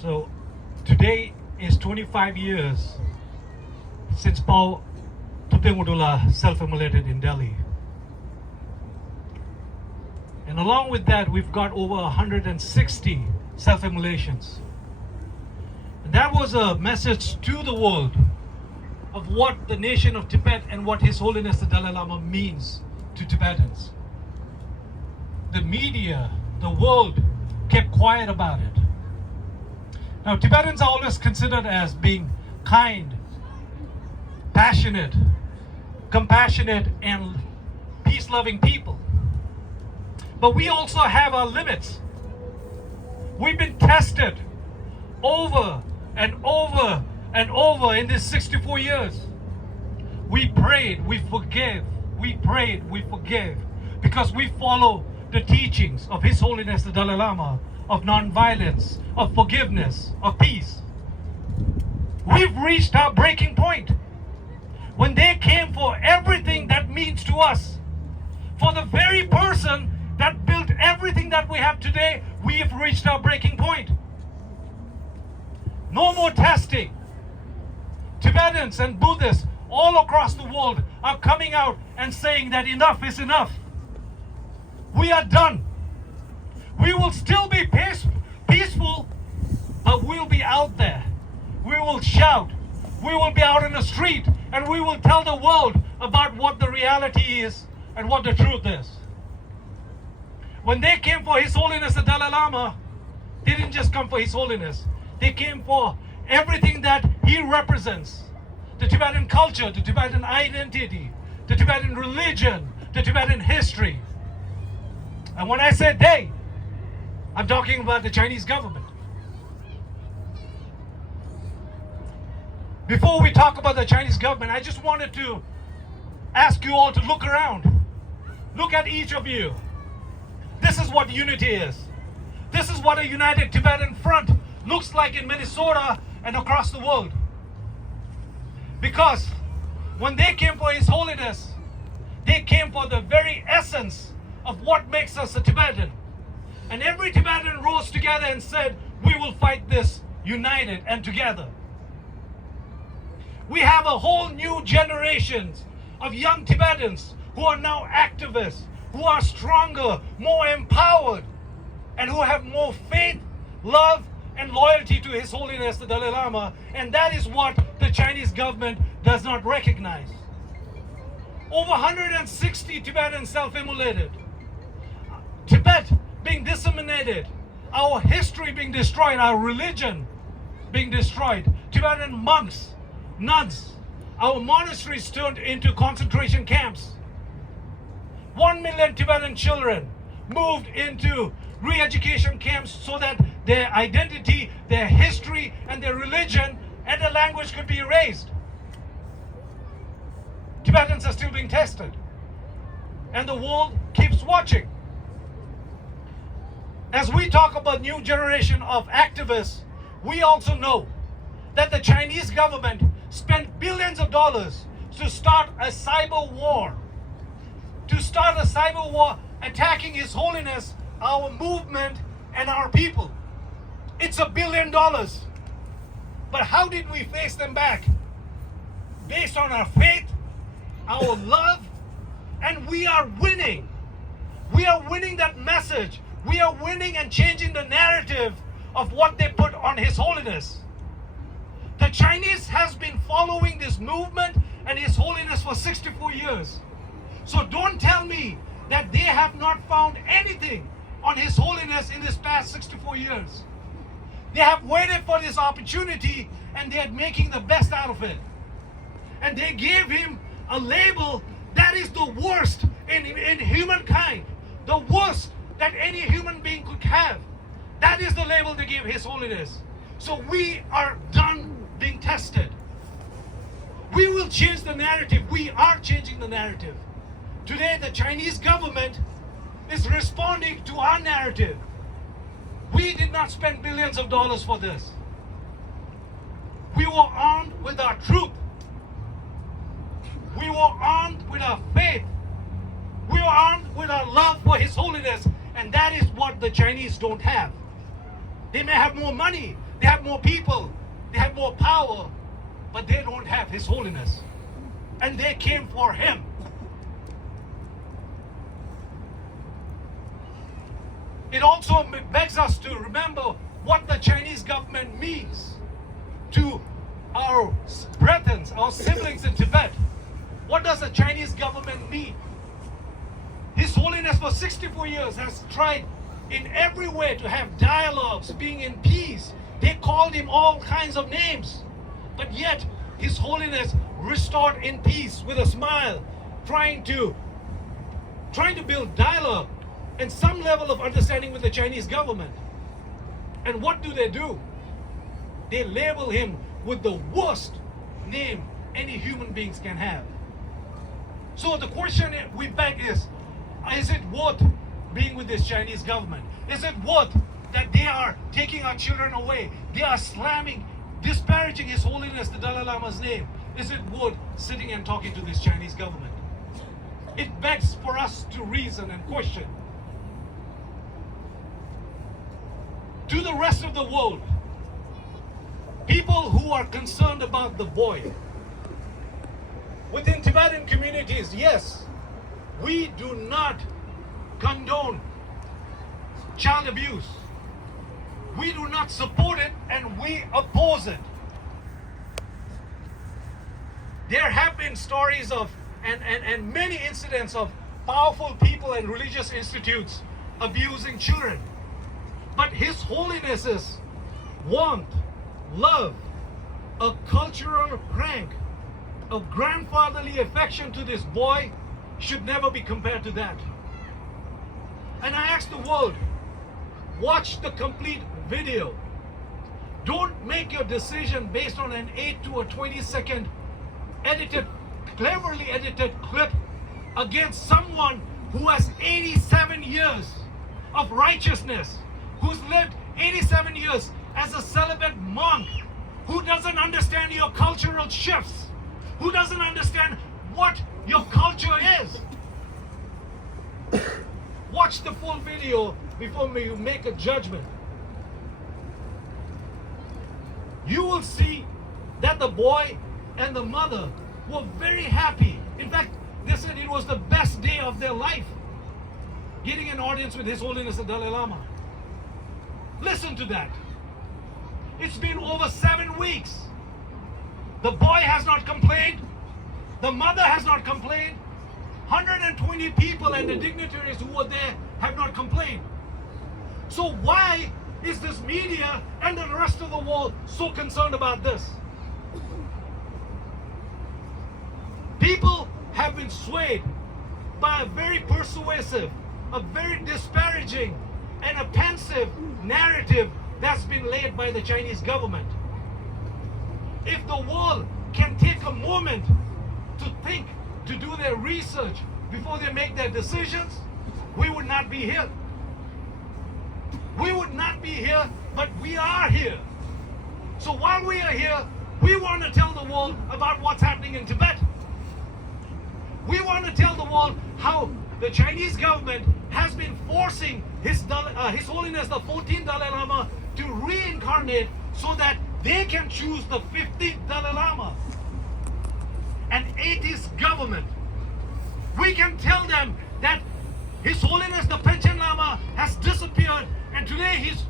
So today is 25 years since Paul Tutengudula self-immolated in Delhi. And along with that, we've got over 160 self-immolations. And that was a message to the world of what the nation of Tibet and what His Holiness the Dalai Lama means to Tibetans. The media, the world kept quiet about it. Now, Tibetans are always considered as being kind, passionate, compassionate, and peace-loving people. But we also have our limits. We've been tested over and over and over in these 64 years. We prayed, we forgave. We prayed, we forgave. Because we follow the teachings of His Holiness the Dalai Lama, of non-violence, of forgiveness, of peace. We've reached our breaking point. When they came for everything that means to us, for the very person that built everything that we have today, we have reached our breaking point. No more testing. Tibetans and Buddhists all across the world are coming out and saying that enough is enough. We are done. We will still be peaceful, but we'll be out there. We will shout. We will be out in the street, and we will tell the world about what the reality is and what the truth is. When they came for His Holiness the Dalai Lama, they didn't just come for His Holiness. They came for everything that he represents. The Tibetan culture, the Tibetan identity, the Tibetan religion, the Tibetan history. And when I say they, I'm talking about the Chinese government. Before we talk about the Chinese government, I just wanted to ask you all to look around. Look at each of you. This is what unity is. This is what a united Tibetan front looks like in Minnesota and across the world. Because when they came for His Holiness, they came for the very essence of what makes us a Tibetan. And every Tibetan rose together and said, we will fight this united and together. We have a whole new generation of young Tibetans who are now activists, who are stronger, more empowered, and who have more faith, love, and loyalty to His Holiness the Dalai Lama. And that is what the Chinese government does not recognize. Over 160 Tibetans self-immolated. Tibet being disseminated, our history being destroyed, our religion being destroyed. Tibetan monks, nuns, our monasteries turned into concentration camps. 1 million Tibetan children moved into re-education camps so that their identity, their history, and their religion and their language could be erased. Tibetans are still being tested, and the world keeps watching. As we talk about new generation of activists, we also know that the Chinese government spent billions of dollars to start a cyber war. To start a cyber war attacking His Holiness, our movement, and our people. It's $1 billion. But how did we face them back? Based on our faith, our love, and we are winning. We are winning that message. We are winning and changing the narrative of what they put on His Holiness. The Chinese has been following this movement and His Holiness for 64 years. So don't tell me that they have not found anything on His Holiness in this past 64 years. They have waited for this opportunity and they are making the best out of it. And they gave Him a label that is the worst in humankind. The worst that any human being could have. That is the label they gave His Holiness. So we are done being tested. We will change the narrative. We are changing the narrative. Today, the Chinese government is responding to our narrative. We did not spend billions of dollars for this. We were armed with our truth. We were armed with our faith. We were armed with our love for His Holiness. And that is what the Chinese don't have. They may have more money. They have more people, they have more power, but they don't have His Holiness. And they came for Him. It also begs us to remember what the Chinese government means to our brethren, our siblings in Tibet. What does the Chinese government mean? His Holiness for 64 years has tried in every way to have dialogues, being in peace. They called him all kinds of names. But yet, His Holiness restored in peace with a smile, trying to build dialogue and some level of understanding with the Chinese government. And what do? They label him with the worst name any human beings can have. So the question we beg is it worth being with this Chinese government? Is it worth that they are taking our children away? They are slamming, disparaging His Holiness the Dalai Lama's name. Is it worth sitting and talking to this Chinese government? It begs for us to reason and question. To the rest of the world, people who are concerned about the boy, within Tibetan communities, yes, we do not condone child abuse. We do not support it and we oppose it. There have been stories of and many incidents of powerful people and religious institutes abusing children. But His Holiness's warmth, love, a cultural prank, a grandfatherly affection to this boy should never be compared to that. And I ask the world, watch the complete video. Don't make your decision based on an 8 to a 20-second cleverly edited clip against someone who has 87 years of righteousness, who's lived 87 years as a celibate monk, who doesn't understand your cultural shifts, who doesn't understand what your culture is. Watch the full video before you make a judgment. You will see that the boy and the mother were very happy. In fact, they said it was the best day of their life, getting an audience with His Holiness the Dalai Lama. Listen to that. It's been over 7 weeks. The boy has not complained. The mother has not complained. 120 people and the dignitaries who were there have not complained. So why is this media and the rest of the world so concerned about this? People have been swayed by a very persuasive, a very disparaging, and a pensive narrative that's been laid by the Chinese government. If the world can take a moment to think, to do their research before they make their decisions, we would not be here. We would not be here, but we are here. So while we are here, we want to tell the world about what's happening in Tibet. We want to tell the world how the Chinese government has been forcing His Holiness the 14th Dalai Lama to reincarnate so that they can choose the 15th Dalai Lama. An atheist government. We can tell them that His Holiness the Panchen Lama has disappeared and today he's